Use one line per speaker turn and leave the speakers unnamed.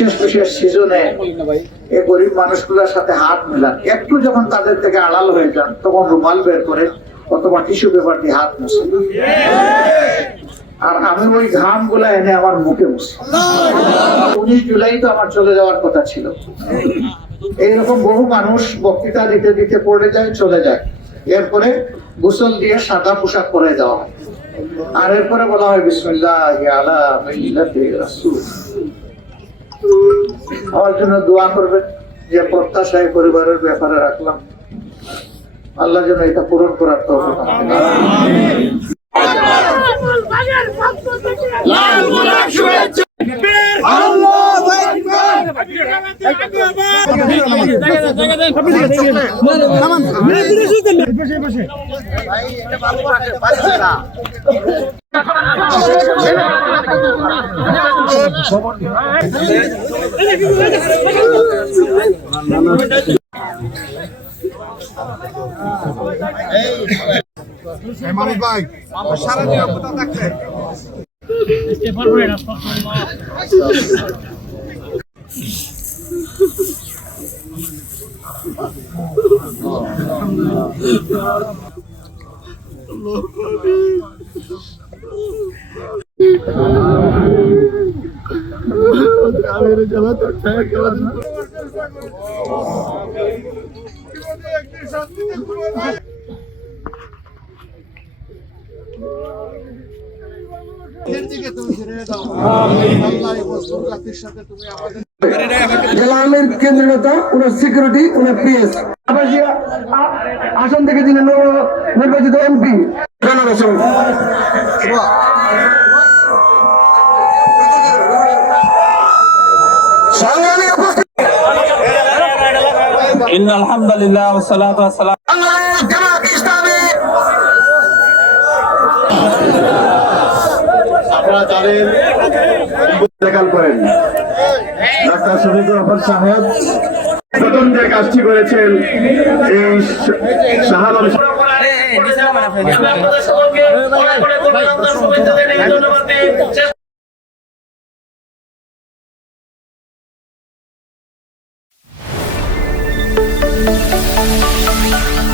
বিশেষ বিশেষ সিজনে এই গরিব মানুষগুলোর সাথে হাত মেলান। একটু যখন তাদের থেকে আড়াল হয়ে যান, তখন রুমাল বের করে অথবা টিস্যু পেপার দিয়ে হাত মুছে। আর আমি ওই ঘামগুলা এনে আমার মুখে মুছি উনিশ জুলাই তো আমার চলে যাওয়ার কথা ছিল। এইরকম বহু মানুষ বক্তৃতা দিতে দিতে পড়ে যায়, চলে যায়। এরপরে গোসল দিয়ে সাদা পোশাক পরে যাওয়া হয়। আর এরপরে বলা হয় বিসমিল্লাহ আলা আমার জন্য দোয়া করবেন যে প্রত্যাশায় পরিবারের ব্যাপারে রাখলাম। আল্লাহ যেন এটা পূরণ করার তো
মানুষ ভাই সারা নিরাপত্তা থাকলে
জেলা আমির কেন্দ্রীয় নেতা ওনার সিকিউরিটি ওনার পিএস আসন থেকে যিনি নব- নির্বাচিত এমপি সংগ্রামী উপস্থিতি
إن الحمد لله والصلاة والسلام
বাংলাদেশ জামাত ইসলামী
আপনারা জানেন ইন্তেকাল করেন ডাক্তার শফিকুর রহমান সাহেব প্রথম যে কাজটি করেছেন এই শাহান
Thank